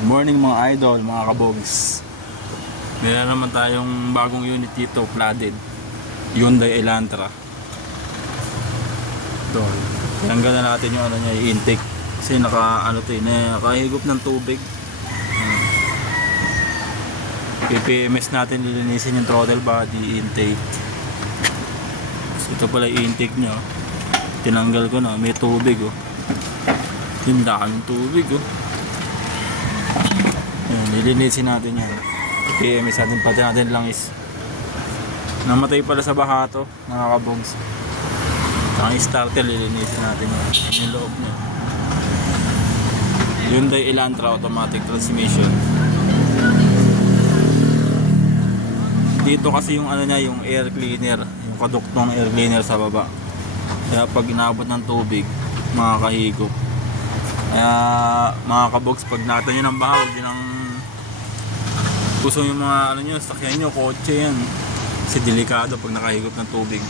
Good morning mga idol, mga kabogs. Meron naman tayong bagong unit dito, flooded Hyundai Elantra. Doon. Tanggal na natin yung ano niya, yung intake. Kasi nakahigop ng tubig. PPMS natin, lilinisin yung throttle body, intake. So, ito pala yung intake niya. Tinanggal ko na, may tubig oh. Yung daming tubig oh. Ayan, nilinisin natin yan. PMS natin, pati natin lang is namatay pala sa baha to, mga kabogs. Saka yung starter, lilinisin natin yan. Yung loob niya. Hyundai Elantra automatic transmission. Dito kasi yung ano niya, yung air cleaner, yung kaduktong air cleaner sa baba. Kaya pag inabot ng tubig, makakahigop. Kaya mga kabogs, pag nakita nyo ng baha, huwag nyo nang gusto yung mga ano nyo, sakyan nyo, kotse yan. Kasi delikado pag nakahigop ng tubig.